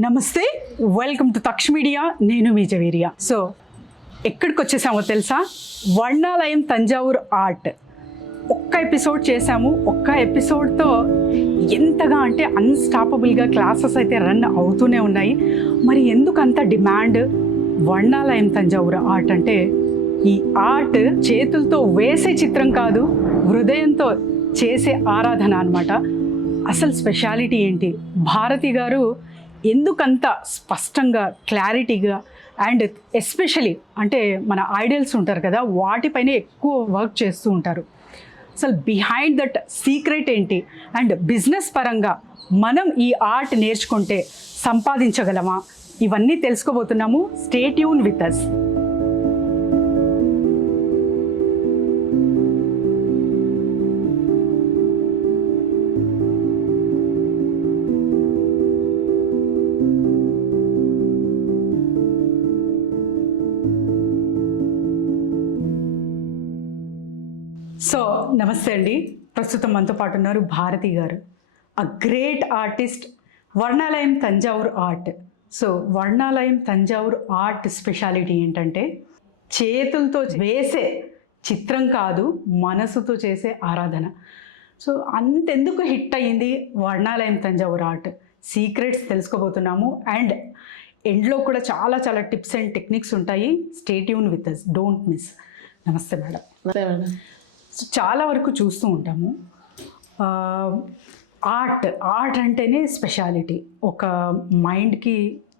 నమస్తే, welcome to Taksha media. నేను మీ Javeria. So ఎక్కడికి వచ్చేసామో తెలుసా? వర్ణాలయం తంజావూరు ఆర్ట్ ఒక్క ఎపిసోడ్ చేసాము. ఒక్క ఎపిసోడ్తో ఎంతగా అంటే అన్స్టాపబుల్గా క్లాసెస్ అయితే రన్ అవుతూనే ఉన్నాయి. మరి ఎందుకు అంత డిమాండ్ వర్ణాలయం తంజావూరు ఆర్ట్ అంటే? ఈ ఆర్ట్ చేతులతో వేసే చిత్రం కాదు, హృదయంతో చేసే ఆరాధన అన్నమాట. అసలు స్పెషాలిటీ ఏంటి? భారతి గారు ఎందుకంత స్పష్టంగా, క్లారిటీగా అండ్ ఎస్పెషలీ అంటే మన ఐడల్స్ ఉంటారు కదా, వాటిపైన ఎక్కువ వర్క్ చేస్తూ ఉంటారు. అసలు బిహైండ్ దట్ సీక్రెట్ ఏంటి? అండ్ బిజినెస్ పరంగా మనం ఈ ఆర్ట్ నేర్చుకుంటే సంపాదించగలమా? ఇవన్నీ తెలుసుకోబోతున్నాము. Stay tune with us. సో నమస్తే అండి. ప్రస్తుతం మనతో పాటు ఉన్నారు Bharathi garu, a great artist, Varnalayam Thanjavur art. So Varnalayam Thanjavur art speciality ఏంటంటే చేతులతో వేసే చిత్రం కాదు, మనసుతో చేసే ఆరాధన. సో అంతెందుకు హిట్ అయ్యింది వర్ణాలయం తంజావూరు ఆర్ట్? సీక్రెట్స్ తెలుసుకోబోతున్నాము. అండ్ ఎండ్లో కూడా చాలా చాలా టిప్స్ అండ్ టెక్నిక్స్ ఉంటాయి. Stay tune with us, don't miss. నమస్తే మేడం. నమస్తే మేడం. చాలా వరకు చూస్తూ ఉంటాము ఆర్ట్ అంటేనే స్పెషాలిటీ. ఒక మైండ్కి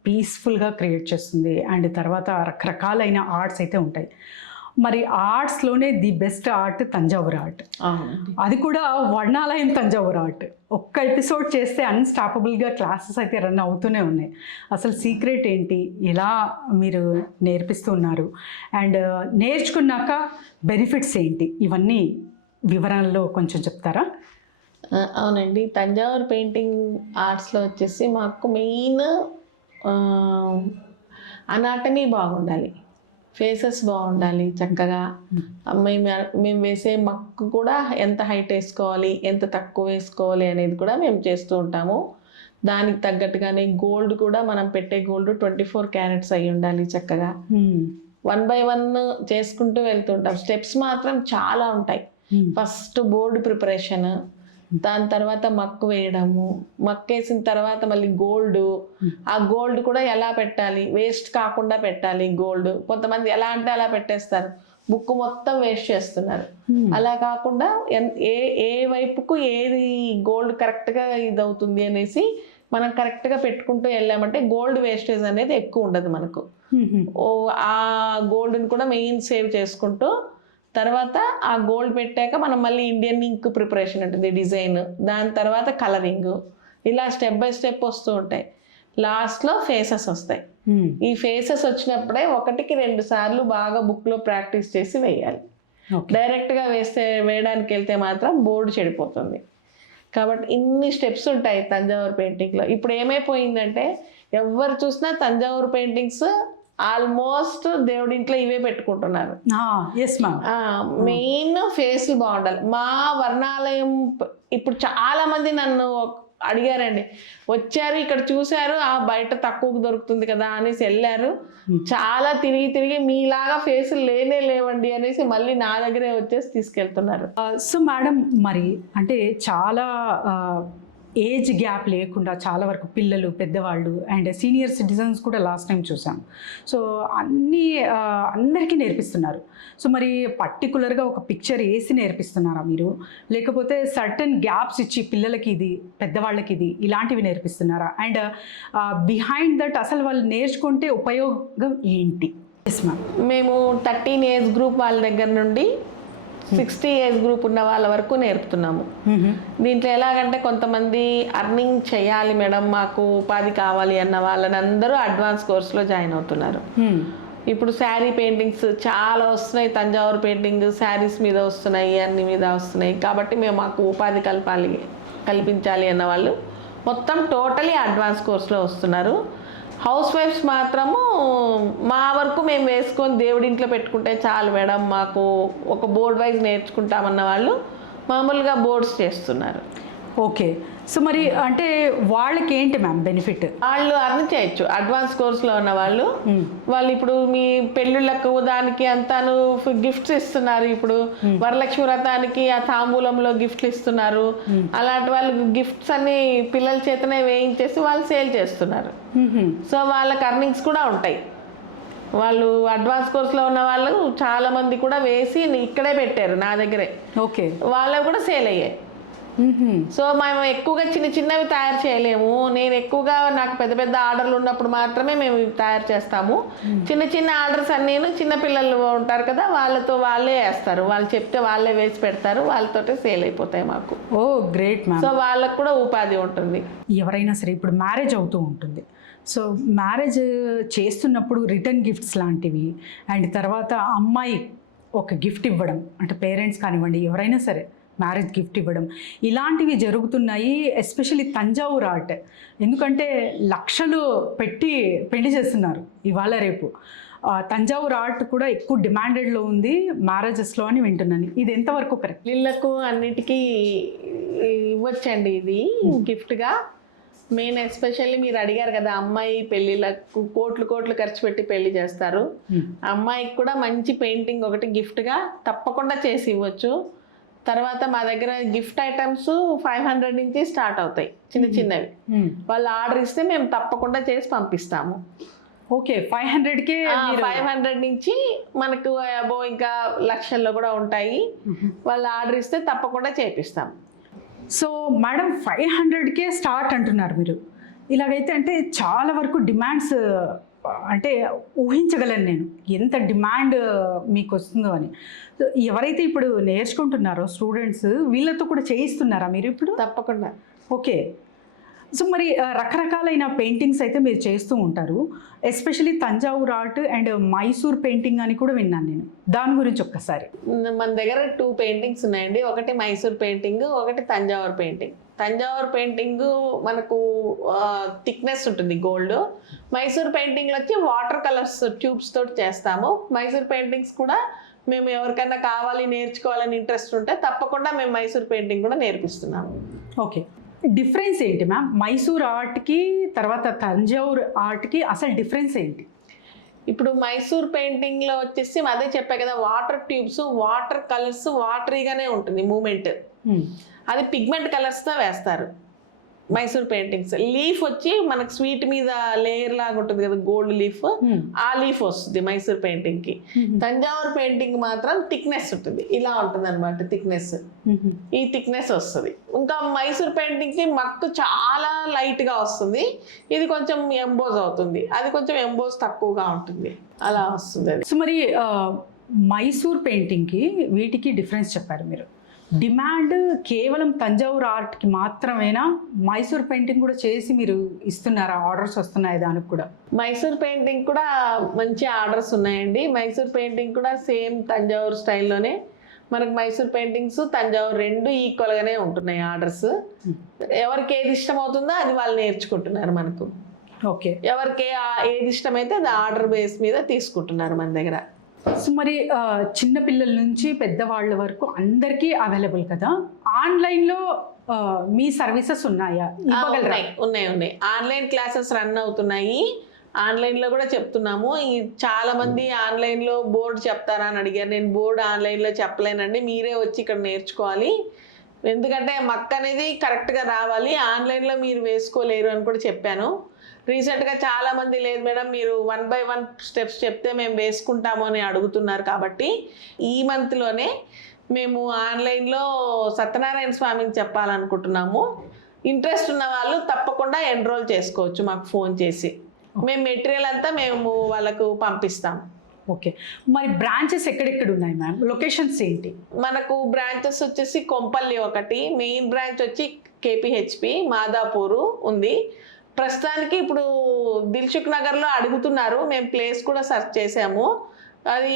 పీస్ఫుల్గా క్రియేట్ చేస్తుంది. అండ్ తర్వాత రకరకాలైన ఆర్ట్స్ అయితే ఉంటాయి. మరి ఆర్ట్స్లోనే the best art Thanjavur art. అది కూడా వర్ణాలయం తంజావూరు ఆర్ట్. ఒక్క ఎపిసోడ్ చేస్తే అన్స్టాపబుల్గా క్లాసెస్ అయితే రన్ అవుతూనే ఉన్నాయి. అసలు సీక్రెట్ ఏంటి? ఎలా మీరు నేర్పిస్తున్నారు? అండ్ నేర్చుకున్నాక బెనిఫిట్స్ ఏంటి? ఇవన్నీ వివరాల్లో కొంచెం చెప్తారా? అవునండి, తంజావూరు పెయింటింగ్ ఆర్ట్స్లో వచ్చేసి మాకు మెయిన్ అనాటమీ బాగుండాలి, ఫేసెస్ బాగుండాలి చక్కగా. మేము వేసే మక్కు కూడా ఎంత హైట్ వేసుకోవాలి, ఎంత తక్కువ వేసుకోవాలి అనేది కూడా మేము చేస్తూ ఉంటాము. దానికి తగ్గట్టుగానే గోల్డ్ కూడా మనం పెట్టే గోల్డ్ 24 క్యారెట్స్ అయి ఉండాలి చక్కగా. 1 by 1 చేసుకుంటూ వెళ్తుంటాం. స్టెప్స్ మాత్రం చాలా ఉంటాయి. ఫస్ట్ బోర్డు ప్రిపరేషన్, దాని తర్వాత మక్కు వేయడము, మక్కు వేసిన తర్వాత మళ్ళీ గోల్డ్. ఆ గోల్డ్ కూడా ఎలా పెట్టాలి, వేస్ట్ కాకుండా పెట్టాలి గోల్డ్. కొంతమంది ఎలా అంటే అలా పెట్టేస్తారు, బుక్ మొత్తం వేస్ట్ చేస్తున్నారు. అలా కాకుండా ఏ వైపుకు ఏది గోల్డ్ కరెక్ట్గా ఇది అవుతుంది అనేసి మనం కరెక్ట్గా పెట్టుకుంటూ వెళ్ళామంటే గోల్డ్ వేస్టేజ్ అనేది ఎక్కువ ఉండదు మనకు. ఆ గోల్డ్ని కూడా మెయిన్ సేవ్ చేసుకుంటూ తర్వాత ఆ గోల్డ్ పెట్టాక మనం మళ్ళీ ఇండియన్ ఇంక్ ప్రిపరేషన్ ఉంటుంది, డిజైన్, దాని తర్వాత కలరింగ్, ఇలా స్టెప్ బై స్టెప్ వస్తూ ఉంటాయి. లాస్ట్లో ఫేసెస్ వస్తాయి. ఈ ఫేసెస్ వచ్చినప్పుడే 1-2 సార్లు బాగా బుక్లో ప్రాక్టీస్ చేసి వేయాలి. డైరెక్ట్గా వేయడానికి వెళ్తే మాత్రం బోర్డు చెడిపోతుంది. కాబట్టి ఇన్ని స్టెప్స్ ఉంటాయి తంజావూరు పెయింటింగ్లో. ఇప్పుడు ఏమైపోయిందంటే ఎవరు చూసినా తంజావూరు పెయింటింగ్స్ ఆల్మోస్ట్ దేవుడి ఇంట్లో ఇవే పెట్టుకుంటున్నారు. మెయిన్ ఫేస్లు బాగుండాలి. మా వర్ణాలయం ఇప్పుడు చాలా మంది నన్ను అడిగారండి, వచ్చారు ఇక్కడ చూశారు, బయట తక్కువకు దొరుకుతుంది కదా అనేసి వెళ్ళారు. చాలా తిరిగి మీలాగా ఫేసులు లేవండి అనేసి మళ్ళీ నా దగ్గరే వచ్చేసి తీసుకెళ్తున్నారు. సో మేడం, మరి అంటే చాలా ఏజ్ గ్యాప్ లేకుండా చాలా వరకు పిల్లలు, పెద్దవాళ్ళు అండ్ సీనియర్ సిటిజన్స్ కూడా లాస్ట్ టైం చూసాం. సో అందరికీ నేర్పిస్తున్నారు. సో మరి పర్టికులర్గా ఒక పిక్చర్ వేసి నేర్పిస్తున్నారా మీరు, లేకపోతే సర్టన్ గ్యాప్స్ ఇచ్చి పిల్లలకి ఇది, పెద్దవాళ్ళకి ఇది, ఇలాంటివి నేర్పిస్తున్నారా? అండ్ బిహైండ్ దట్ అసలు వాళ్ళు నేర్చుకుంటే ఉపయోగం ఏంటి? మేము 13 ఏజ్ గ్రూప్ వాళ్ళ దగ్గర నుండి 60 ఏజ్ గ్రూప్ ఉన్న వాళ్ళ వరకు నేర్పుతున్నాము. దీంట్లో ఎలాగంటే కొంతమంది అర్నింగ్ చేయాలి మేడం, మాకు ఉపాధి కావాలి అన్న వాళ్ళని అందరూ అడ్వాన్స్ కోర్సులో జాయిన్ అవుతున్నారు. ఇప్పుడు శారీ పెయింటింగ్స్ చాలా వస్తున్నాయి, తంజావూరు పెయింటింగ్ శారీస్ మీద వస్తున్నాయి, అన్ని మీద వస్తున్నాయి. కాబట్టి మేము మాకు ఉపాధి కల్పించాలి అన్న వాళ్ళు మొత్తం టోటలీ అడ్వాన్స్ కోర్సులో వస్తున్నారు. హౌస్ వైఫ్స్ మాత్రము మా వరకు మేము వేసుకొని దేవుడింట్లో పెట్టుకుంటే చాలు మేడం, మాకు ఒక బోర్డ్ వైజ్ నేర్చుకుంటామన్న వాళ్ళు మామూలుగా బోర్డ్స్ చేస్తున్నారు. ఓకే. సో మరి అంటే వాళ్ళకి ఏంటి మ్యామ్ బెనిఫిట్? వాళ్ళు అర్న్ చేయొచ్చు. అడ్వాన్స్ కోర్స్లో ఉన్న వాళ్ళు వాళ్ళు ఇప్పుడు మీ పెళ్ళిళ్ళకు దానికి అంతాను గిఫ్ట్స్ ఇస్తున్నారు. ఇప్పుడు వరలక్ష్మి వ్రతానికి ఆ తాంబూలంలో గిఫ్ట్లు ఇస్తున్నారు. అలాంటి వాళ్ళు గిఫ్ట్స్ అన్ని పిల్లల చేతనే వేయించేసి వాళ్ళు సేల్ చేస్తున్నారు. సో వాళ్ళకి అర్నింగ్స్ కూడా ఉంటాయి. వాళ్ళు అడ్వాన్స్ కోర్స్లో ఉన్న వాళ్ళు చాలా మంది కూడా వేసి ఇక్కడే పెట్టారు నా దగ్గరే. ఓకే. వాళ్ళవి కూడా సేల్ అయ్యాయి. సో మేము ఎక్కువగా చిన్న చిన్నవి తయారు చేయలేము. నేను ఎక్కువగా నాకు పెద్ద పెద్ద ఆర్డర్లు ఉన్నప్పుడు మాత్రమే మేము ఇవి తయారు చేస్తాము. చిన్న చిన్న ఆర్డర్స్ అన్నీ చిన్న పిల్లలు ఉంటారు కదా, వాళ్ళతో వాళ్ళే వేస్తారు. వాళ్ళు చెప్తే వాళ్ళే వేసి పెడతారు, వాళ్ళతోటే సేల్ అయిపోతాయి మాకు. ఓ గ్రేట్ మ్యామ్. సో వాళ్ళకు కూడా ఉపాధి ఉంటుంది. ఎవరైనా సరే ఇప్పుడు మ్యారేజ్ అవుతూ ఉంటుంది. సో మ్యారేజ్ చేస్తున్నప్పుడు రిటర్న్ గిఫ్ట్స్ లాంటివి అండ్ తర్వాత అమ్మాయి ఒక గిఫ్ట్ ఇవ్వడం, అంటే పేరెంట్స్ కానివ్వండి ఎవరైనా సరే మ్యారేజ్ గిఫ్ట్ ఇవ్వడం, ఇలాంటివి జరుగుతున్నాయి. ఎస్పెషల్లీ తంజావూరు ఆర్ట్, ఎందుకంటే లక్షలు పెట్టి పెళ్లి చేస్తున్నారు ఇవాళ రేపు. తంజావూరు ఆర్ట్ కూడా ఎక్కువ డిమాండెడ్లో ఉంది మ్యారేజెస్లో అని వింటున్నాను. ఇది ఎంతవరకు కరెక్ట్? వీళ్ళకు అన్నిటికీ ఇవ్వచ్చండి ఇది గిఫ్ట్గా. మెయిన్ ఎస్పెషల్లీ మీరు అడిగారు కదా, అమ్మాయి పెళ్ళిళ్ళకు కోట్లు కోట్లు ఖర్చు పెట్టి పెళ్లి చేస్తారు. అమ్మాయికి కూడా మంచి పెయింటింగ్ ఒకటి గిఫ్ట్గా తప్పకుండా చేసి ఇవ్వచ్చు. తర్వాత మా దగ్గర గిఫ్ట్ ఐటమ్స్ 500 నుంచి స్టార్ట్ అవుతాయి, చిన్న చిన్నవి. వాళ్ళు ఆర్డర్ ఇస్తే మేము తప్పకుండా చేసి పంపిస్తాము. ఓకే. 500కే 500 నుంచి మనకు అబో ఇంకా లక్షల్లో కూడా ఉంటాయి. వాళ్ళు ఆర్డర్ ఇస్తే తప్పకుండా చేపిస్తాం. సో మేడం 500కే స్టార్ట్ అంటున్నారు మీరు. ఇలాగైతే అంటే చాలా వరకు డిమాండ్స్, అంటే ఊహించగలను నేను ఎంత డిమాండ్ మీకు వస్తుందో అని. సో ఎవరైతే ఇప్పుడు నేర్చుకుంటున్నారో స్టూడెంట్స్, వీళ్ళతో కూడా చేయిస్తున్నారా మీరు ఇప్పుడు? తప్పకుండా. ఓకే. సో మరి రకరకాలైన పెయింటింగ్స్ అయితే మీరు చేస్తూ ఉంటారు. Especially Thanjavur art and Mysore painting అని కూడా విన్నాను నేను. దాని గురించి ఒక్కసారి. మన దగ్గర 2 పెయింటింగ్స్ ఉన్నాయండి. ఒకటి మైసూర్ పెయింటింగ్, ఒకటి తంజావూరు పెయింటింగ్. తంజావూరు పెయింటింగ్ మనకు థిక్నెస్ ఉంటుంది గోల్డ్. మైసూర్ పెయింటింగ్లో వచ్చి వాటర్ కలర్స్ ట్యూబ్స్ తోటి చేస్తాము. మైసూర్ పెయింటింగ్స్ కూడా మేము ఎవరికైనా కావాలి నేర్చుకోవాలని ఇంట్రెస్ట్ ఉంటే తప్పకుండా మేము మైసూర్ పెయింటింగ్ కూడా నేర్పిస్తున్నాము. ఓకే. డిఫరెన్స్ ఏంటి మ్యామ్ మైసూర్ ఆర్ట్కి తర్వాత తంజావూరు ఆర్ట్కి అసలు డిఫరెన్స్ ఏంటి? ఇప్పుడు మైసూర్ పెయింటింగ్లో వచ్చేసి అదే చెప్పా కదా, వాటర్ ట్యూబ్స్, వాటర్ కలర్స్ వాటరీగానే ఉంటుంది మూమెంట్. అది పిగ్మెంట్ కలర్స్తో వేస్తారు మైసూర్ పెయింటింగ్స్. లీఫ్ వచ్చి మనకు స్వీట్ మీద లేయర్ లాగా ఉంటుంది కదా, గోల్డ్ లీఫ్, ఆ లీఫ్ వస్తుంది మైసూర్ పెయింటింగ్ కి. తంజావూరు పెయింటింగ్ మాత్రం థిక్నెస్ ఉంటుంది, ఇలా ఉంటుంది అనమాట థిక్నెస్. ఈ థిక్నెస్ వస్తుంది. ఇంకా మైసూర్ పెయింటింగ్ కి మక్కు చాలా లైట్ గా వస్తుంది, ఇది కొంచెం ఎంబోజ్ అవుతుంది, అది కొంచెం ఎంబోజ్ తక్కువగా ఉంటుంది, అలా వస్తుంది అది. సో మరి మైసూర్ పెయింటింగ్కి వీటికి డిఫరెన్స్ చెప్పారు మీరు. డిమాండ్ కేవలం తంజావూరు ఆర్ట్కి మాత్రమేనా? మైసూర్ పెయింటింగ్ కూడా చేసి మీరు ఇస్తున్నారా? ఆర్డర్స్ వస్తున్నాయి దానికి కూడా? మైసూర్ పెయింటింగ్ కూడా మంచి ఆర్డర్స్ ఉన్నాయండి. మైసూర్ పెయింటింగ్ కూడా సేమ్ తంజావూరు స్టైల్లోనే మనకు మైసూర్ పెయింటింగ్స్ తంజావూరు 2 ఈక్వల్గానే ఉంటున్నాయి ఆర్డర్స్. ఎవరికి ఏది ఇష్టం అవుతుందో అది వాళ్ళు నేర్చుకుంటున్నారు మనకు. ఓకే. ఎవరికి ఏది ఇష్టమైతే అది ఆర్డర్ బేస్ మీద తీసుకుంటున్నారు మన దగ్గర. సో మరి చిన్నపిల్లల నుంచి పెద్దవాళ్ళ వరకు అందరికీ అవైలబుల్ కదా, ఆన్లైన్లో మీ సర్వీసెస్ ఉన్నాయా? ఉన్నాయి. ఆన్లైన్ క్లాసెస్ రన్ అవుతున్నాయి, ఆన్లైన్లో కూడా చెప్తున్నాము. చాలా మంది ఆన్లైన్లో బోర్డు చెప్తారా అని అడిగారు. నేను బోర్డు ఆన్లైన్లో చెప్పలేనండి, మీరే వచ్చి ఇక్కడ నేర్చుకోవాలి. ఎందుకంటే మక్క అనేది కరెక్ట్గా రావాలి, ఆన్లైన్లో మీరు వేసుకోలేరు అని కూడా చెప్పాను. రీసెంట్గా చాలామంది లేదు మేడం మీరు 1 by 1 స్టెప్స్ చెప్తే మేము వేసుకుంటాము అని అడుగుతున్నారు. కాబట్టి ఈ మంత్లోనే మేము ఆన్లైన్లో సత్యనారాయణ స్వామిని చెప్పాలనుకుంటున్నాము. ఇంట్రెస్ట్ ఉన్న వాళ్ళు తప్పకుండా ఎన్రోల్ చేసుకోవచ్చు మాకు ఫోన్ చేసి. మేము మెటీరియల్ అంతా మేము వాళ్ళకు పంపిస్తాం. ఓకే. మరి బ్రాంచెస్ ఎక్కడెక్కడ ఉన్నాయి మ్యామ్? లొకేషన్స్ ఏంటి? మనకు బ్రాంచెస్ వచ్చేసి కొంపల్లి ఒకటి, మెయిన్ బ్రాంచ్ వచ్చి KPHP మాదాపూరు ఉంది. ప్రస్తుతానికి ఇప్పుడు దిల్సుఖ్ నగర్లో అడుగుతున్నారు, మేము ప్లేస్ కూడా సెర్చ్ చేసాము. అది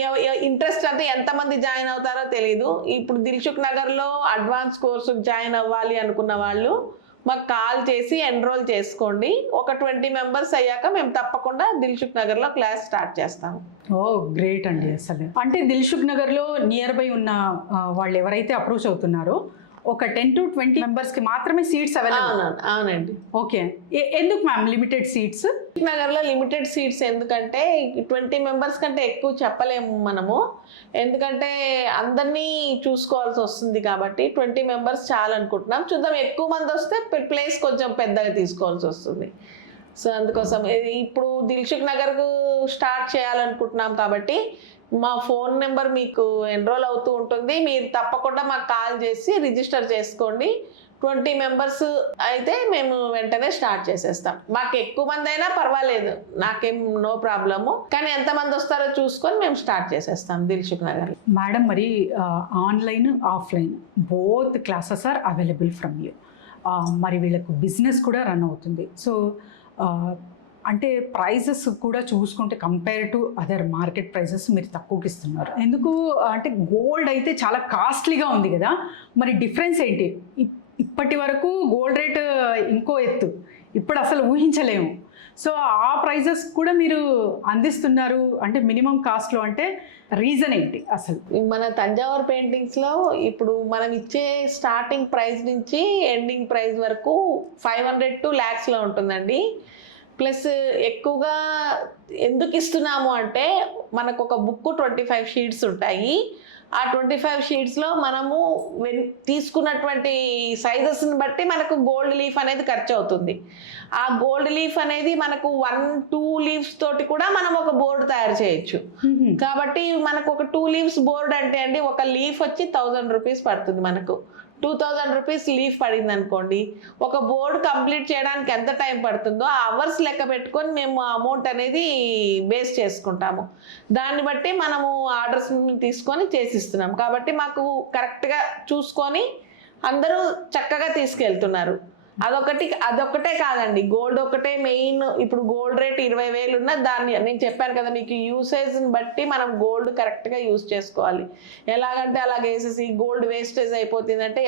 ఇంట్రెస్ట్ అంటే ఎంతమంది జాయిన్ అవుతారో తెలీదు. ఇప్పుడు దిల్సుఖ్ నగర్లో అడ్వాన్స్ కోర్సు జాయిన్ అవ్వాలి అనుకున్న వాళ్ళు మాకు కాల్ చేసి ఎన్రోల్ చేసుకోండి. ఒక 20 మెంబర్స్ అయ్యాక మేము తప్పకుండా దిల్సుఖ్ నగర్లో క్లాస్ స్టార్ట్ చేస్తాము. ఓ గ్రేట్ అండి. అసలు అంటే దిల్సుఖ్ నగర్లో నియర్ బై ఉన్న వాళ్ళు ఎవరైతే అప్రోచ్ అవుతున్నారో ఒక 10 to 20 మెంబర్స్ కి మాత్రమే సీట్స్ అవైలబుల్. అవునండి. ఓకే, ఎందుకు మ్యామ్ లిమిటెడ్ సీట్స్? నగర్లో లిమిటెడ్ సీట్స్ ఎందుకంటే 20 మెంబర్స్ కంటే ఎక్కువ చెప్పలేము మనము, ఎందుకంటే అందరినీ చూసుకోవాల్సి వస్తుంది కాబట్టి 20 మెంబర్స్ చాలు అనుకుంటున్నాం. చూద్దాం, ఎక్కువ మంది వస్తే ప్లేస్ కొంచెం పెద్దగా తీసుకోవాల్సి వస్తుంది. సో అందుకోసం ఇప్పుడు దిల్సుఖ్ నగర్కు స్టార్ట్ చేయాలనుకుంటున్నాం కాబట్టి మా ఫోన్ నెంబర్ మీకు ఎన్రోల్ అవుతూ ఉంటుంది. మీరు తప్పకుండా మాకు కాల్ చేసి రిజిస్టర్ చేసుకోండి. 20 మెంబర్స్ అయితే మేము వెంటనే స్టార్ట్ చేసేస్తాం. మాకు ఎక్కువ మంది అయినా పర్వాలేదు, నాకేం నో ప్రాబ్లము, కానీ ఎంతమంది వస్తారో చూసుకొని మేము స్టార్ట్ చేసేస్తాం దిల్సుఖ్ నగర్. మేడం, మరి online offline both classes are available from you. మరి వీళ్ళకు బిజినెస్ కూడా రన్ అవుతుంది. సో అంటే ప్రైజెస్ కూడా చూసుకుంటే compare to other market prices మీరు తక్కువకి ఇస్తున్నారు. ఎందుకు అంటే గోల్డ్ అయితే చాలా కాస్ట్లీగా ఉంది కదా, మరి డిఫరెన్స్ ఏంటి? ఇప్పటి వరకు గోల్డ్ రేట్ ఇంకో ఎత్తు, ఇప్పుడు అసలు ఊహించలేము. సో ఆ ప్రైజెస్ కూడా మీరు అందిస్తున్నారు అంటే మినిమం కాస్ట్లో, అంటే రీజన్ ఏంటి అసలు? మన తంజావూర్ పెయింటింగ్స్లో ఇప్పుడు మనం ఇచ్చే స్టార్టింగ్ ప్రైస్ నుంచి ఎండింగ్ ప్రైస్ వరకు 500 to lakhsలో ఉంటుందండి. ప్లస్ ఎక్కువగా ఎందుకు ఇస్తున్నాము అంటే మనకు ఒక బుక్ 25 షీట్స్ ఉంటాయి. ఆ 25 షీట్స్లో మనము తీసుకున్నటువంటి సైజెస్ని బట్టి మనకు గోల్డ్ లీఫ్ అనేది ఖర్చు అవుతుంది. ఆ గోల్డ్ లీఫ్ అనేది మనకు 1-2 లీవ్స్ తోటి కూడా మనం ఒక బోర్డు తయారు చేయొచ్చు. కాబట్టి మనకు ఒక 2 లీవ్స్ బోర్డు అంటే అండి, ఒక లీఫ్ వచ్చి 1000 రూపీస్ పడుతుంది. మనకు 2000 రూపీస్ లీఫ్ పడింది అనుకోండి, ఒక బోర్డు కంప్లీట్ చేయడానికి ఎంత టైం పడుతుందో ఆ అవర్స్ లెక్క పెట్టుకొని మేము అమౌంట్ అనేది బేస్ చేసుకుంటాము. దాన్ని బట్టి మనము ఆర్డర్స్ తీసుకొని చేసిస్తున్నాం. కాబట్టి మాకు కరెక్ట్గా చూసుకొని అందరూ చక్కగా తీసుకెళ్తున్నారు. అదొకటే కాదండి, గోల్డ్ ఒకటే మెయిన్. ఇప్పుడు గోల్డ్ రేట్ 20,000 ఉన్న దాన్ని నేను చెప్పాను కదా మీకు, యూసేజ్ని బట్టి మనం గోల్డ్ కరెక్ట్గా యూజ్ చేసుకోవాలి. ఎలాగంటే అలాగ వేసేసి గోల్డ్ వేస్టేజ్ అయిపోతుందంటే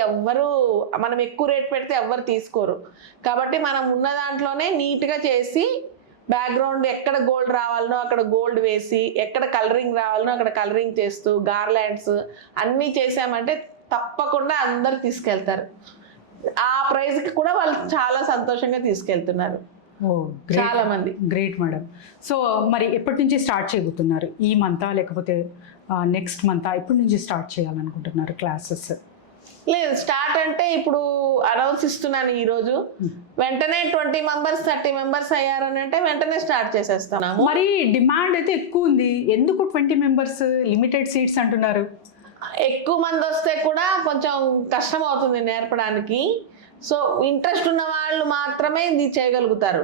మనం ఎక్కువ రేట్ పెడితే ఎవ్వరు తీసుకోరు. కాబట్టి మనం ఉన్న దాంట్లోనే నీట్గా చేసి బ్యాక్గ్రౌండ్ ఎక్కడ గోల్డ్ రావాలనో అక్కడ గోల్డ్ వేసి, ఎక్కడ కలరింగ్ రావాలనో అక్కడ కలరింగ్ చేస్తూ, గార్లాండ్స్ అన్నీ చేసామంటే తప్పకుండా అందరు తీసుకెళ్తారు. ఆ ప్రైజ్కి కూడా వాళ్ళు చాలా సంతోషంగా తీసుకెళ్తున్నారు చాలా మంది. Great madam. సో మరి ఎప్పటి నుంచి స్టార్ట్ చేయబోతున్నారు? ఈ మంతా లేకపోతే నెక్స్ట్ మంతా? ఎప్పటి నుంచి స్టార్ట్ చేయాలనుకుంటున్నారు క్లాసెస్? లేదు, స్టార్ట్ అంటే ఇప్పుడు అనౌన్స్ ఇస్తున్నాను ఈరోజు, వెంటనే 20 మెంబర్స్ 30 మెంబర్స్ అయ్యారని అంటే వెంటనే స్టార్ట్ చేసేస్తాను. మరి డిమాండ్ అయితే ఎక్కువ ఉంది, ఎందుకు 20 మెంబర్స్ లిమిటెడ్ సీట్స్ అంటున్నారు? ఎక్కువ మంది వస్తే కూడా కొంచెం కష్టం అవుతుంది నేర్పడానికి. సో ఇంట్రెస్ట్ ఉన్న వాళ్ళు మాత్రమే ఇది చేయగలుగుతారు,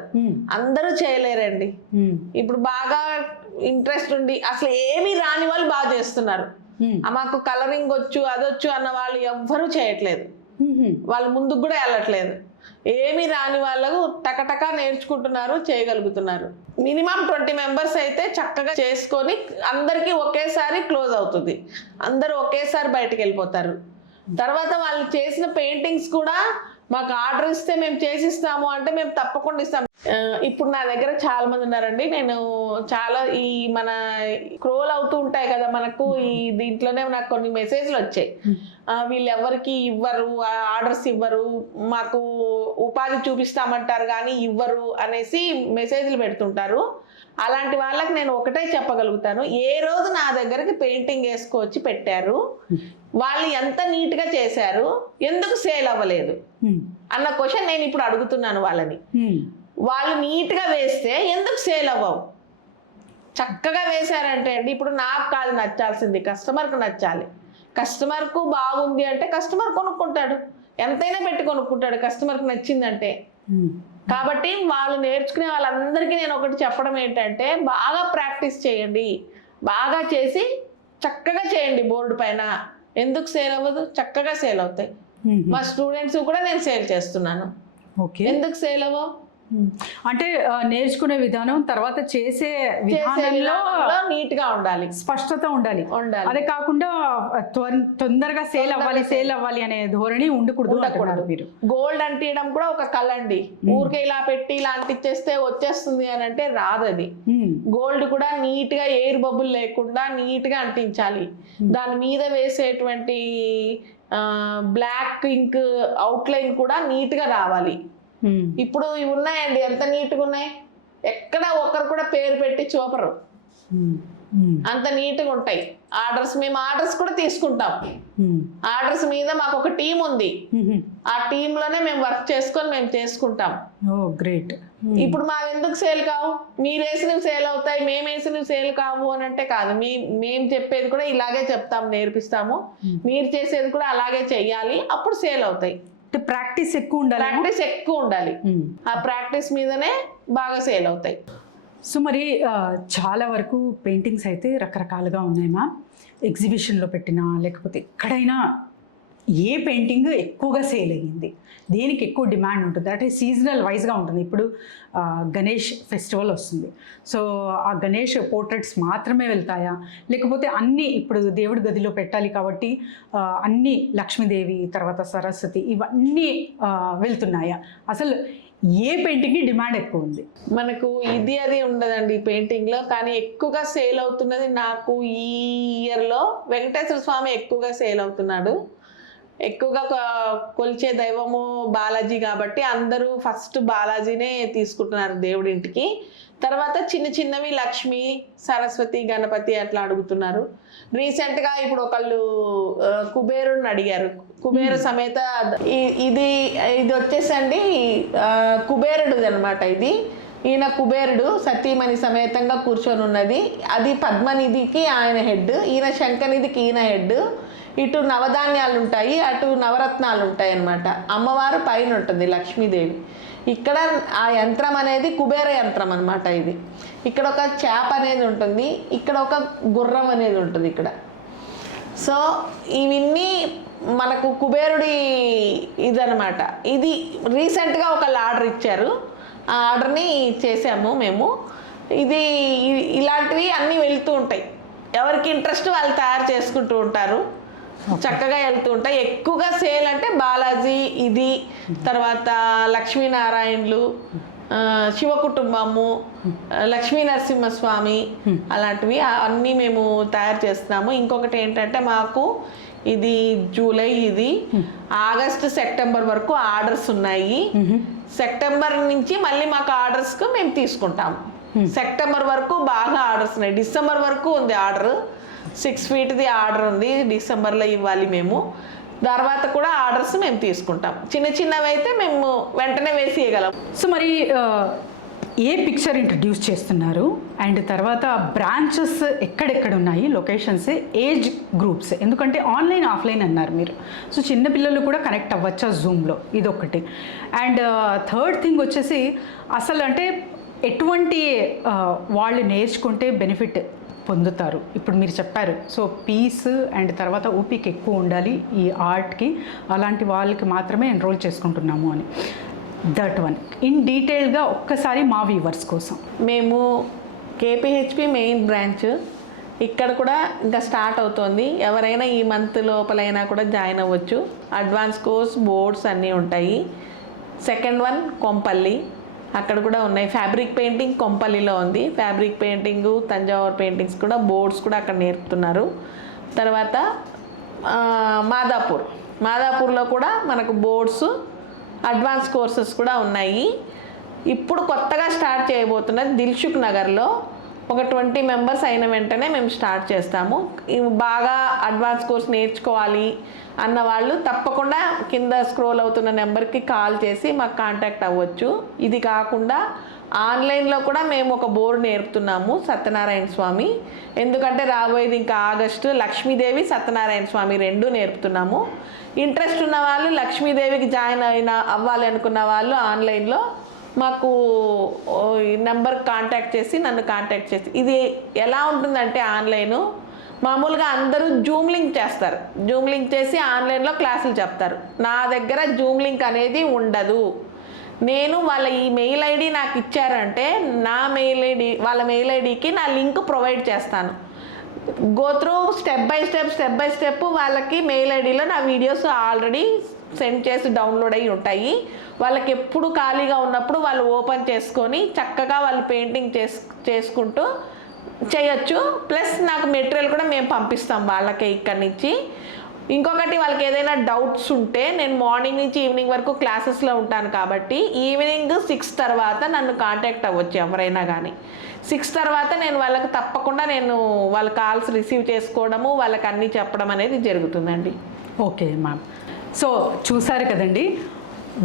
అందరూ చేయలేరండి. ఇప్పుడు బాగా ఇంట్రెస్ట్ ఉండి అసలు ఏమీ రాని వాళ్ళు బాగా చేస్తున్నారు. మాకు కలరింగ్ వచ్చు అదొచ్చు అన్న వాళ్ళు ఎవ్వరూ చేయట్లేదు, వాళ్ళు ముందుకు కూడా వెళ్ళట్లేదు. ఏమీ రాని వాళ్ళకు టకటకా నేర్చుకుంటున్నారు, చేయగలుగుతున్నారు. మినిమం 20 మెంబర్స్ అయితే చక్కగా చేసుకొని అందరికీ ఒకేసారి క్లోజ్ అవుతుంది, అందరూ ఒకేసారి బయటకు వెళ్ళిపోతారు. తర్వాత వాళ్ళు చేసిన పెయింటింగ్స్ కూడా మాకు ఆర్డర్ ఇస్తే మేము చేసిస్తాము అంటే మేము తప్పకుండా ఇస్తాం. ఇప్పుడు నా దగ్గర చాలా మంది ఉన్నారండి. నేను చాలా ఈ మన స్క్రోల్ అవుతూ ఉంటాయి కదా మనకు, ఈ దీంట్లోనే నాకు కొన్ని మెసేజ్లు వచ్చాయి. వీళ్ళు ఎవరికి ఇవ్వరు, ఆర్డర్స్ ఇవ్వరు, మాకు ఉపాధి చూపిస్తామంటారు కానీ ఇవ్వరు అనేసి మెసేజ్లు పెడుతుంటారు. అలాంటి వాళ్ళకి నేను ఒకటే చెప్పగలుగుతాను, ఏ రోజు నా దగ్గరికి పెయింటింగ్ వేసుకొచ్చి పెట్టారు, వాళ్ళు ఎంత నీట్గా చేశారు, ఎందుకు సేల్ అవ్వలేదు అన్న క్వశ్చన్ నేను ఇప్పుడు అడుగుతున్నాను వాళ్ళని. వాళ్ళు నీట్గా వేస్తే ఎందుకు సేల్ అవ్వవు? చక్కగా వేశారంటే అండి, ఇప్పుడు నాకు కాదు నచ్చాల్సింది, కస్టమర్కు నచ్చాలి. కస్టమర్కు బాగుంది అంటే కస్టమర్ కొనుక్కుంటాడు, ఎంతైనా పెట్టి కొనుక్కుంటాడు కస్టమర్కి నచ్చిందంటే. కాబట్టి వాళ్ళు నేర్చుకునే వాళ్ళందరికీ నేను ఒకటి చెప్పడం ఏంటంటే, బాగా ప్రాక్టీస్ చేయండి, బాగా చేసి చక్కగా చేయండి బోర్డు పైన. ఎందుకు సేల్ అవ్వదు? చక్కగా సేల్ అవుతాయి. మా స్టూడెంట్స్ కూడా నేను సేల్ చేస్తున్నాను. ఎందుకు సేల్ అవ్వవు అంటే నేర్చుకునే విధానం, తర్వాత చేసే విధానంలో నీట్ గా ఉండాలి, స్పష్టత ఉండాలి. అదే కాకుండా తొందరగా సేల్ అవ్వాలి అనే ధోరణి ఉండకూడదు. మీరు గోల్డ్ అంటించడం కూడా ఒక కళ అండి. ఊరికే ఇలా పెట్టి ఇలా అంటించేస్తే వచ్చేస్తుంది అని అంటే రాదు. అది గోల్డ్ కూడా నీట్ గా ఎయిర్ బబుల్ లేకుండా నీట్ గా అంటించాలి. దాని మీద వేసేటువంటి బ్లాక్ ఇంక్ అవుట్లైన్ కూడా నీట్గా రావాలి. ఇప్పుడు ఇవి ఉన్నాయండి, ఎంత నీట్గా ఉన్నాయి, ఎక్కడ ఒకరు కూడా పేరు పెట్టి చూపరు, అంత నీట్గా ఉంటాయి. మేము ఆర్డర్స్ కూడా తీసుకుంటాం. ఆర్డర్స్ మీద మాకు ఒక టీం ఉంది, ఆ టీంలోనే మేము వర్క్ చేసుకొని మేము చేసుకుంటాం. గ్రేట్. ఇప్పుడు మా ఎందుకు సేల్ కావు, మీరు వేసినవి సేల్ అవుతాయి, మేము వేసినవి సేల్ కావు అని అంటే కాదు. మేము చెప్పేది కూడా ఇలాగే చెప్తాము, నేర్పిస్తాము. మీరు చేసేది కూడా అలాగే చెయ్యాలి, అప్పుడు సేల్ అవుతాయి. ప్రాక్టీస్ ఎక్కువ ఉండాలి. ప్రాక్టీస్ ఎక్కువ ఉండాలి, ఆ ప్రాక్టీస్ మీదనే బాగా సేల్ అవుతాయి. సో మరి చాలా వరకు పెయింటింగ్స్ అయితే రకరకాలుగా ఉన్నాయమ్మా. ఎగ్జిబిషన్లో పెట్టినా లేకపోతే ఎక్కడైనా ఏ పెయింటింగ్ ఎక్కువగా సేల్ అయ్యింది, దేనికి ఎక్కువ డిమాండ్ ఉంటుంది అంటే సీజనల్ వైజ్గా ఉంటుంది. ఇప్పుడు గణేష్ ఫెస్టివల్ వస్తుంది, సో ఆ గణేష్ పోర్ట్రేట్స్ మాత్రమే వెళ్తాయా, లేకపోతే అన్నీ ఇప్పుడు దేవుడి గదిలో పెట్టాలి కాబట్టి అన్నీ లక్ష్మీదేవి తర్వాత సరస్వతి ఇవన్నీ వెళ్తున్నాయా? అసలు ఏ పెయింటింగ్కి డిమాండ్ ఎక్కువ ఉంది? మనకు ఇది అది ఉండదండి పెయింటింగ్లో, కానీ ఎక్కువగా సేల్ అవుతున్నది నాకు ఈ ఇయర్లో వెంకటేశ్వర స్వామి ఎక్కువగా సేల్ అవుతున్నాడు. ఎక్కువగా కొలిచే దైవము బాలాజీ కాబట్టి అందరూ ఫస్ట్ బాలాజీనే తీసుకుంటున్నారు దేవుడింటికి. తర్వాత చిన్న చిన్నవి లక్ష్మి, సరస్వతి, గణపతి అట్లా అడుగుతున్నారు. రీసెంట్గా ఇప్పుడు ఒకళ్ళు కుబేరుని అడిగారు, కుబేర సమేత. ఇది వచ్చేసండి కుబేరుడు అనమాట. ఈయన కుబేరుడు సతీమణి సమేతంగా కూర్చొని ఉన్నది. అది పద్మనిధికి ఆయన హెడ్, ఈయన శంఖనిధికి ఈయన హెడ్. ఇటు నవధాన్యాలు ఉంటాయి, అటు నవరత్నాలు ఉంటాయి అన్నమాట. అమ్మవారు పైన ఉంటుంది లక్ష్మీదేవి. ఇక్కడ ఆ యంత్రం అనేది కుబేర యంత్రం అనమాట. ఇక్కడ ఒక చేప అనేది ఉంటుంది, ఇక్కడ ఒక గుర్రం అనేది ఉంటుంది ఇక్కడ. సో ఇవన్నీ మనకు కుబేరుడి ఇదనమాట. ఇది రీసెంట్గా ఒకళ్ళు ఆర్డర్ ఇచ్చారు, ఆ ఆర్డర్ని చేసాము మేము. ఇలాంటివి అన్నీ వెళ్తూ ఉంటాయి, ఎవరికి ఇంట్రెస్ట్ వాళ్ళు తయారు చేసుకుంటూ ఉంటారు, చక్కగా వెళ్తూ ఉంటాయి. ఎక్కువగా సేల్ అంటే బాలాజీ, ఇది తర్వాత లక్ష్మీనారాయణులు, శివ కుటుంబము, లక్ష్మీ నరసింహస్వామి అలాంటివి అన్నీ మేము తయారు చేస్తున్నాము. ఇంకొకటి ఏంటంటే మాకు ఇది జూలై, ఇది ఆగస్టు, సెప్టెంబర్ వరకు ఆర్డర్స్ ఉన్నాయి. సెప్టెంబర్ నుంచి మళ్ళీ మాకు ఆర్డర్స్కు మేము తీసుకుంటాము. సెప్టెంబర్ వరకు బాగా ఆర్డర్స్ ఉన్నాయి. డిసెంబర్ వరకు ఉంది ఆర్డర్, 6 ఫీట్ది ఆర్డర్ ఉంది, డిసెంబర్లో ఇవ్వాలి మేము. తర్వాత కూడా ఆర్డర్స్ మేము తీసుకుంటాం. చిన్న చిన్నవి అయితే మేము వెంటనే వేసి ఇవ్వగలం. సో మరి ఏ పిక్చర్ ఇంట్రడ్యూస్ చేస్తున్నారు, అండ్ తర్వాత బ్రాంచెస్ ఎక్కడెక్కడ ఉన్నాయి, లొకేషన్స్, ఏజ్ గ్రూప్స్, ఎందుకంటే ఆన్లైన్ ఆఫ్లైన్ అన్నారు మీరు, సో చిన్నపిల్లలు కూడా కనెక్ట్ అవ్వచ్చా జూమ్లో, ఇదొకటి. అండ్ థర్డ్ థింగ్ వచ్చేసి అసలు అంటే ఎటువంటి వాళ్ళు నేర్చుకుంటే బెనిఫిట్ పొందుతారు, ఇప్పుడు మీరు చెప్పారు. సో పీస్ అండ్ తర్వాత ఓపిక ఎక్కువ ఉండాలి ఈ ఆర్ట్కి, అలాంటి వాళ్ళకి మాత్రమే ఎన్రోల్ చేసుకుంటున్నాము అని. దట్ వన్ ఇన్ డీటెయిల్గా ఒక్కసారి మా వ్యూవర్స్ కోసం. మేము కేపీహెచ్పి మెయిన్ బ్రాంచ్ ఇక్కడ కూడా ఇంకా స్టార్ట్ అవుతోంది. ఎవరైనా ఈ మంత్ లోపలైనా కూడా జాయిన్ అవ్వచ్చు. అడ్వాన్స్ కోర్స్, బోర్డ్స్ అన్నీ ఉంటాయి. సెకండ్ వన్ కొంపల్లి, అక్కడ కూడా ఉన్నాయి. ఫ్యాబ్రిక్ పెయింటింగ్ కొంపల్లిలో ఉంది. ఫ్యాబ్రిక్ పెయింటింగు, తంజావూరు పెయింటింగ్స్ కూడా, బోర్డ్స్ కూడా అక్కడ నేర్పుతున్నారు. తర్వాత మాదాపూర్లో కూడా మనకు బోర్డ్స్, అడ్వాన్స్ కోర్సెస్ కూడా ఉన్నాయి. ఇప్పుడు కొత్తగా స్టార్ట్ చేయబోతున్నది దిల్సుఖ్ నగర్లో. ఒక 20 మెంబర్స్ అయిన వెంటనే మేము స్టార్ట్ చేస్తాము. బాగా అడ్వాన్స్ కోర్స్ నేర్చుకోవాలి అన్న వాళ్ళు తప్పకుండా కింద స్క్రోల్ అవుతున్న నెంబర్కి కాల్ చేసి మాకు కాంటాక్ట్ అవ్వచ్చు. ఇది కాకుండా ఆన్లైన్లో కూడా మేము ఒక బోర్డు నేర్పుతున్నాము, సత్యనారాయణ స్వామి. ఎందుకంటే రాబోయేది ఇంకా ఆగస్టు, లక్ష్మీదేవి, సత్యనారాయణ స్వామి 2 నేర్పుతున్నాము. ఇంట్రెస్ట్ ఉన్న వాళ్ళు లక్ష్మీదేవికి జాయిన్ అవ్వాలి అనుకున్న వాళ్ళు ఆన్లైన్లో మాకు నెంబర్ కాంటాక్ట్ చేసి నన్ను కాంటాక్ట్ చేసి. ఇది ఎలా ఉంటుందంటే ఆన్లైను మామూలుగా అందరూ జూమ్ లింక్ చేస్తారు, జూమ్ లింక్ చేసి ఆన్లైన్లో క్లాసులు చెప్తారు. నా దగ్గర జూమ్ లింక్ అనేది ఉండదు. నేను వాళ్ళ ఈ మెయిల్ ఐడి నాకు ఇచ్చారంటే నా మెయిల్ ఐడి, వాళ్ళ మెయిల్ ఐడికి నా లింక్ ప్రొవైడ్ చేస్తాను. Go through step by step వాళ్ళకి మెయిల్ ఐడిలో నా వీడియోస్ ఆల్రెడీ సెండ్ చేసి డౌన్లోడ్ అయ్యి ఉంటాయి. వాళ్ళకి ఎప్పుడు ఖాళీగా ఉన్నప్పుడు వాళ్ళు ఓపెన్ చేసుకొని చక్కగా వాళ్ళు పెయింటింగ్ చేసుకుంటూ చేయొచ్చు. ప్లస్ నాకు మెటీరియల్ కూడా మేము పంపిస్తాం వాళ్ళకే ఇక్కడి నుంచి. ఇంకొకటి వాళ్ళకి ఏదైనా డౌట్స్ ఉంటే నేను మార్నింగ్ నుంచి ఈవినింగ్ వరకు క్లాసెస్లో ఉంటాను కాబట్టి ఈవినింగ్ 6 తర్వాత నన్ను కాంటాక్ట్ అవ్వచ్చు ఎవరైనా కానీ. 6 తర్వాత నేను వాళ్ళకి తప్పకుండా వాళ్ళ కాల్స్ రిసీవ్ చేసుకోవడము, వాళ్ళకి అన్నీ చెప్పడం అనేది జరుగుతుందండి. Okay ma'am. సో చూసారు కదండి,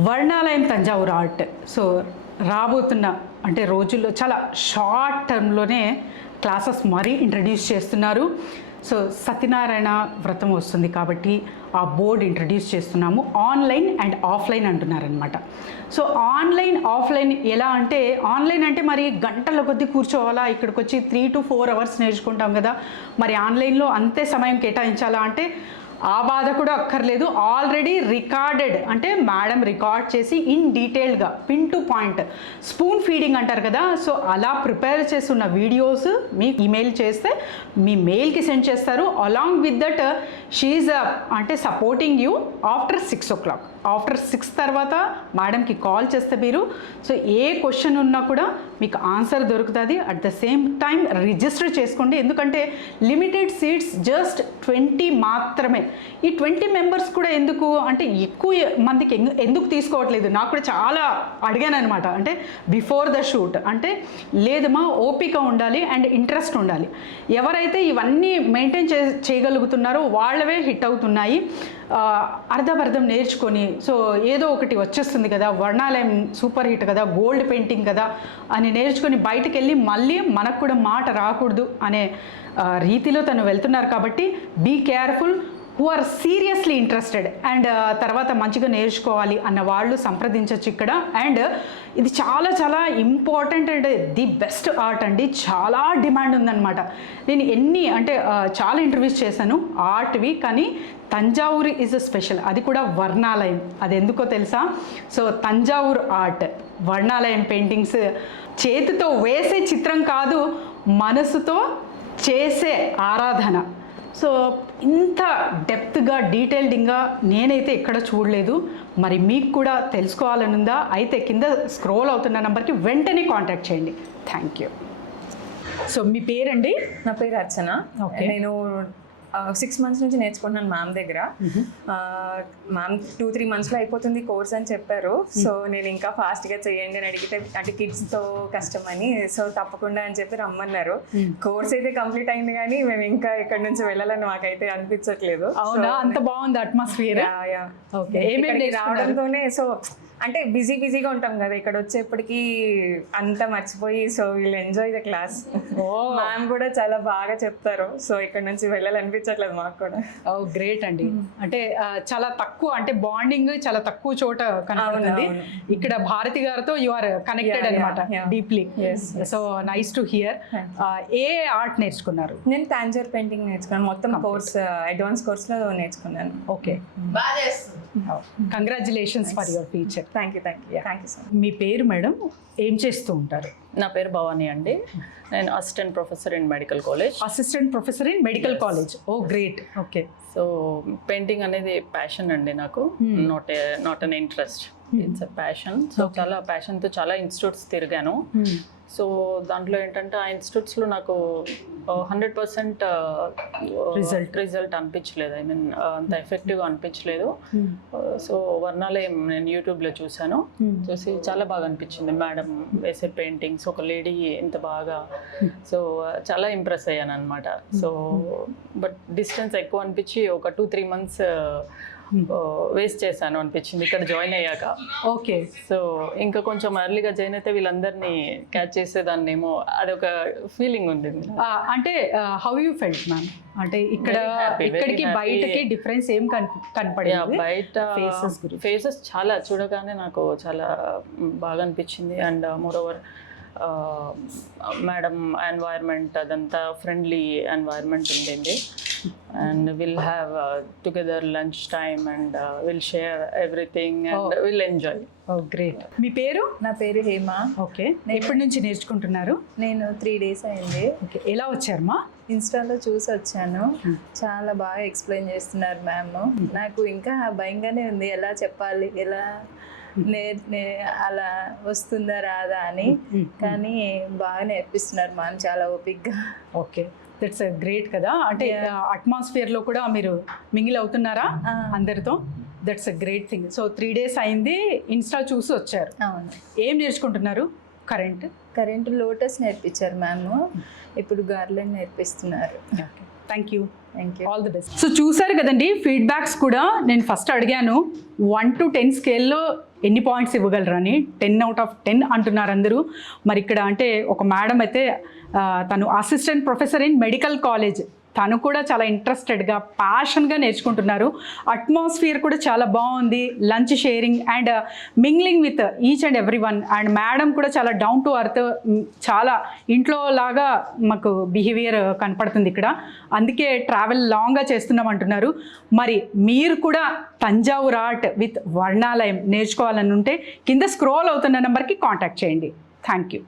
వర్ణాలయం తంజావూరు ఆర్ట్. సో రాబోతున్న అంటే రోజుల్లో చాలా షార్ట్ టర్మ్లోనే క్లాసెస్ మరీ ఇంట్రడ్యూస్ చేస్తున్నారు. సో సత్యనారాయణ వ్రతం వస్తుంది కాబట్టి ఆ బోర్డు ఇంట్రడ్యూస్ చేస్తున్నాము. ఆన్లైన్ అండ్ ఆఫ్లైన్ అంటున్నారనమాట. సో ఆన్లైన్ ఆఫ్లైన్ ఎలా అంటే, ఆన్లైన్ అంటే మరి గంటల కొద్దీ కూర్చోవాలా, ఇక్కడికి వచ్చి 3 to 4 hours నేర్చుకుంటాం కదా, మరి ఆన్లైన్లో అంతే సమయం కేటాయించాలా అంటే ఆ బాధ కూడా అక్కర్లేదు. ఆల్రెడీ రికార్డెడ్ అంటే మేడం రికార్డ్ చేసి ఇన్ డీటెయిల్గా pin to point spoon feeding అంటారు కదా, సో అలా ప్రిపేర్ చేస్తున్న వీడియోస్ మీకు ఈమెయిల్ చేస్తే మీ మెయిల్కి సెండ్ చేస్తారు. అలాంగ్ విత్ దట్ షీఈ్ అంటే supporting you after 6 o'clock. After 6 తర్వాత మేడంకి కాల్ చేస్తే మీరు సో ఏ క్వశ్చన్ ఉన్నా కూడా మీకు ఆన్సర్ దొరుకుతుంది. At the same time register చేసుకోండి, ఎందుకంటే లిమిటెడ్ సీట్స్ జస్ట్ 20 మాత్రమే. ఈ 20 మెంబర్స్ కూడా ఎందుకు అంటే ఎక్కువ మందికి ఎందుకు తీసుకోవట్లేదు నాకు కూడా చాలా అడిగాను అనమాట. అంటే బిఫోర్ ద షూట్ అంటే లేదమ్మా, ఓపిక ఉండాలి అండ్ ఇంట్రెస్ట్ ఉండాలి. ఎవరైతే ఇవన్నీ మెయింటైన్ చేయగలుగుతున్నారో వాళ్ళవే హిట్ అవుతున్నాయి. అర్ధం నేర్చుకొని సో ఏదో ఒకటి వచ్చేస్తుంది కదా, వర్ణాలయం సూపర్ హిట్ కదా, గోల్డ్ పెయింటింగ్ కదా అని నేర్చుకొని బయటకు వెళ్ళి మళ్ళీ మనకు కూడా మాట రాకూడదు అనే రీతిలో తను వెళ్తున్నారు. కాబట్టి be careful who are seriously interested and తర్వాత మంచిగా నేర్చుకోవాలి అన్న వాళ్ళు సంప్రదించవచ్చు ఇక్కడ. అండ్ ఇది చాలా చాలా important and the best art అండి, చాలా డిమాండ్ ఉందన్నమాట. నేను చాలా ఇంటర్వ్యూస్ చేశాను ఆర్ట్వి, కానీ తంజావూరు ఈజ్ స్పెషల్, అది కూడా వర్ణాలయం. అది ఎందుకో తెలుసా? సో తంజావూరు ఆర్ట్, వర్ణాలయం పెయింటింగ్స్ చేతితో వేసే చిత్రం కాదు, మనసుతో చేసే ఆరాధన. సో ఇంత డెప్త్గా డీటెయిల్డింగ్గా నేనైతే ఎక్కడ చూడలేదు. మరి మీకు కూడా తెలుసుకోవాలనుందా? అయితే కింద స్క్రోల్ అవుతున్న నెంబర్కి వెంటనే కాంటాక్ట్ చేయండి. Thank you. సో మీ పేరండి? నా పేరు అర్చన. నేను 6 months నుంచి నేర్చుకుంటున్నాను మ్యామ్ దగ్గర. మ్యామ్ 2-3 monthsలో అయిపోతుంది కోర్స్ అని చెప్పారు. సో నేను ఇంకా ఫాస్ట్గా చేయండి అని అడిగితే అంటే కిడ్స్తో కష్టమని, సో తప్పకుండా అని చెప్పి రమ్మన్నారు. కోర్స్ అయితే కంప్లీట్ అయింది కానీ మేము ఇంకా ఇక్కడ నుంచి వెళ్ళాలని మాకైతే అనిపించట్లేదు. అవునా? అంత బాగుంది అట్మాస్ఫియర్. రావడంతోనే సో అంటే బిజీగా ఉంటాం కదా, ఇక్కడ వచ్చేప్పటికి అంతా మర్చిపోయి సో వీళ్ళు ఎంజాయ్ ద క్లాస్. మ్యామ్ కూడా చాలా బాగా చెప్తారు. సో ఇక్కడ నుంచి వెళ్ళాలనిపించట్లేదు మాకు కూడా. ఓ గ్రేట్ అండి. అంటే చాలా తక్కువ అంటే బాండింగ్ చాలా తక్కువ చోట కనబడుతుంది. ఇక్కడ భారతి గారితో యు ఆర్ కనెక్టెడ్ అనమాట deeply. So nice to hear. A art నేర్చుకున్నారు? నేను తాంజూర్ పెయింటింగ్ నేర్చుకున్నాను. మొత్తం కోర్స్ అడ్వాన్స్ కోర్స్లో నేర్చుకున్నాను. Okay, congratulations for your future. Thank you so much. మీ పేరు మేడం? ఏం చేస్తూ ఉంటారు? నా పేరు భవానీ అండి. నేను assistant professor in medical college. Assistant professor in medical college. Oh great. Okay. So painting అనేది ప్యాషన్ అండి నాకు, not an interest, it's a passion. So చాలా ప్యాషన్తో చాలా ఇన్స్టిట్యూట్స్ తిరిగాను. సో దాంట్లో ఏంటంటే ఆ ఇన్స్టిట్యూట్స్లో నాకు 100% రిజల్ట్ అనిపించలేదు. ఐ మీన్ అంత ఎఫెక్టివ్గా అనిపించలేదు. సో వర్ణాలయం నేను యూట్యూబ్లో చూశాను. చూసి చాలా బాగా అనిపించింది మేడం వేసే పెయింటింగ్స్, ఒక లేడీ ఇంత బాగా. సో చాలా ఇంప్రెస్ అయ్యాను అనమాట. సో బట్ డిస్టెన్స్ ఎక్కువ అనిపించి ఒక 2-3 months వేస్ట్ చేశాను అనిపించింది ఇక్కడ జాయిన్ అయ్యాక. ఓకే. సో ఇంకా కొంచెం ఎర్లీగా జాయిన్ అయితే వీళ్ళందరినీ క్యాచ్ చేసేదాన్నేమో అదొక ఫీలింగ్ ఉంది. అంటే హౌ యూ ఫెల్ట్ మ్యామ్? అంటే ఇక్కడికి బయటకి డిఫరెన్స్ ఏం కనపడింది? బయట ఫేసెస్ చాలా చూడగానే నాకు చాలా బాగా అనిపించింది. And moreover madam environment అదంతా ఫ్రెండ్లీ ఎన్వైర్న్మెంట్ ఉండింది. And we'll have together lunch time and we'll share everything and we'll enjoy. Oh great. మీ పేరు? నా పేరు హేమ. ఓకే. ఎప్పటి నుంచి నేర్చుకుంటున్నారు? నేను 3 days అయింది. ఓకే. ఎలా వచ్చారమ్మా? ఇన్స్టాలో చూసి వచ్చాను. చాలా బాగా ఎక్స్ప్లెయిన్ చేస్తున్నారు మ్యామ్. నాకు ఇంకా భయంగానే ఉంది, ఎలా చెప్పాలి, ఎలా అలా వస్తుందా రాదా అని. కానీ బాగా నేర్పిస్తున్నారు మ్యామ్, చాలా ఓపిక్గా. ఓకే. దట్స్ గ్రేట్ కదా, అంటే అట్మాస్ఫియర్లో కూడా మీరు మింగిల్ అవుతున్నారా అందరితో? That's a great thing. So 3 days అయింది, ఇన్స్టా చూసి వచ్చారు. అవును, ఏం నేర్చుకుంటున్నారు? కరెంట్ లోటస్ నేర్పించారు మ్యామ్, ఇప్పుడు గార్లెండ్ నేర్పిస్తున్నారు. Thank you, thank you. All the best. So చూసారు కదండి ఫీడ్బ్యాక్స్ కూడా. నేను ఫస్ట్ అడిగాను 1 to 10 స్కేల్లో ఎన్ని పాయింట్స్ ఇవ్వగలరని. 10 out of 10 అంటున్నారు అందరూ. మరి ఇక్కడ అంటే ఒక మేడం అయితే తను assistant professor in medical college, తను కూడా చాలా ఇంట్రెస్టెడ్గా ప్యాషన్గా నేర్చుకుంటున్నారు. అట్మాస్ఫియర్ కూడా చాలా బాగుంది, lunch sharing and mingling with each and every one. And madam కూడా చాలా డౌన్ టు అర్త్, చాలా ఇంట్లో లాగా మాకు బిహేవియర్ కనపడుతుంది ఇక్కడ. అందుకే ట్రావెల్ లాంగ్గా చేస్తున్నాం అంటున్నారు. మరి మీరు కూడా తంజావూర్ ఆర్ట్ విత్ వర్ణాలయం నేర్చుకోవాలని ఉంటే కింద స్క్రోల్ అవుతున్న నెంబర్కి కాంటాక్ట్ చేయండి. Thank you.